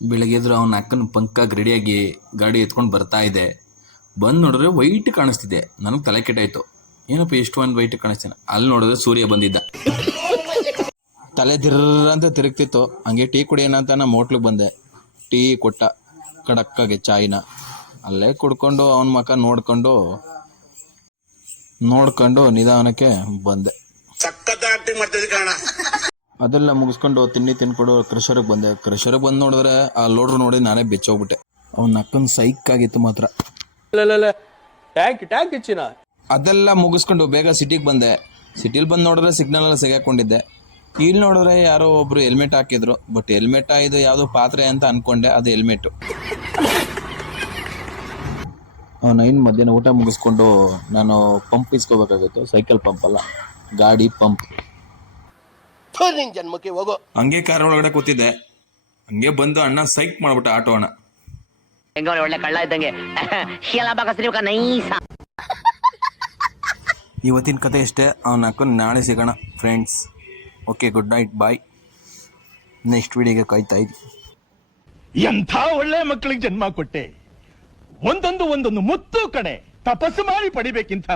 ಬೆಳಗ್ಗೆ ಎದ್ರು ಅವನ ಅಕ್ಕನ ಪಂಕಾಗಿ ರೆಡಿಯಾಗಿ ಗಾಡಿ ಎತ್ಕೊಂಡು ಬರ್ತಾ ಇದೆ. ಬಂದು ನೋಡಿದ್ರೆ ವೈಟ್ ಕಾಣಿಸ್ತಿದೆ. ನನಗೆ ತಲೆ ಕೆಟ್ಟಾಯ್ತು, ಏನಪ್ಪ ಎಷ್ಟು ಒಂದು ವೈಟ್ ಕಾಣಿಸ್ತೀನಿ. ಅಲ್ಲಿ ನೋಡಿದ್ರೆ ಸೂರ್ಯ ಬಂದಿದ್ದ. ತಲೆ ದಿರ್ರ ಅಂತ ತಿರುಗ್ತಿತ್ತು. ಹಂಗೆ ಟೀ ಕುಡಿಯೋಣ ಅಂತ ನಮ್ಮ ಹೋಟ್ಲಿಗೆ ಬಂದೆ. ಟೀ ಕೊಟ್ಟ ಕಡಕ್ಕಾಗೆ ಚಾಯ್ನ. ಅಲ್ಲೇ ಕುಡ್ಕೊಂಡು ಅವನ ಮಕ್ಕ ನೋಡ್ಕೊಂಡು ನಿಧಾನಕ್ಕೆ ಬಂದೆ. ಅದೆಲ್ಲ ಮುಗಿಸ್ಕೊಂಡು ತಿನ್ಕೊಡು ಕ್ರಷರ್ಗೆ ಬಂದೆ. ಕ್ರಷರ್ಗೆ ಬಂದು ನೋಡಿದ್ರೆ ಆ ಲೋಡ್ರು ನೋಡಿ ನಾನೇ ಬೆಚ್ಚೋಗ್ಬಿಟ್ಟೆ. ಅವ್ನ ಅಕ್ಕನ ಸೈಕ್ ಆಗಿತ್ತು ಮಾತ್ರ. ಅದೆಲ್ಲ ಮುಗಿಸ್ಕೊಂಡು ಬೇಗ ಸಿಟಿಗೆ ಬಂದೆ. ಸಿಟಿಲಿ ಬಂದು ನೋಡಿದ್ರೆ ಸಿಗ್ನಲ್ ಎಲ್ಲ ಸಿಗಾಕೊಂಡಿದ್ದೆ. ಇಲ್ಲಿ ನೋಡಿದ್ರೆ ಯಾರೋ ಒಬ್ರು ಹೆಲ್ಮೆಟ್ ಹಾಕಿದ್ರು. ಬಟ್ ಹೆಲ್ಮೆಟ್ ಇದು ಯಾವುದೋ ಪಾತ್ರೆ ಅಂತ ಅನ್ಕೊಂಡೆ, ಅದು ಹೆಲ್ಮೆಟ್. ನೈನ್ ಮಧ್ಯಾಹ್ನ ಊಟ ಮುಗಿಸ್ಕೊಂಡು ನಾನು ಪಂಪ್ ಇಸ್ಕೋಬೇಕಾಗಿತ್ತು. ಸೈಕಲ್ ಪಂಪ್ ಅಲ್ಲ, ಗಾಡಿ ಪಂಪ್. ಜನ್ಮಕ್ಕೆ ಹೋಗೋ. ಹಂಗೆ ಕಾರ್ ಒಳಗಡೆ ಕೂತಿದ್ದೆ. ಹಂಗೆ ಬಂದು ಅಣ್ಣ ಸೈಕ್ ಮಾಡ್ಬಿಟ್ಟ ಆಟೋ ಅಣ್ಣ. ಒಳ್ಳೆ ಕಳ್ಳ ಇದ್ದಂಗೆ. ಇವತ್ತಿನ ಕತೆ ಇಷ್ಟೇ. ಅವನ ಅಕ್ಕನ ನಾಳೆ ಸಿಗೋಣ ಫ್ರೆಂಡ್ಸ್. ಓಕೆ, ಗುಡ್ ನೈಟ್, ಬಾಯ್. ನೆಕ್ಸ್ಟ್ ವಿಡಿಯೋಗೆ ಕಾಯ್ತಾ ಇದ್ವಿ. ಎಂಥ ಒಳ್ಳೆ ಮಕ್ಕಳಿಗೆ ಜನ್ಮ ಕೊಟ್ಟೆ. ಒಂದೊಂದು ಮುತ್ತು ಕಣೆ, ತಪಸ್ಸು ಮಾಡಿ ಪಡಿಬೇಕಿಂತ.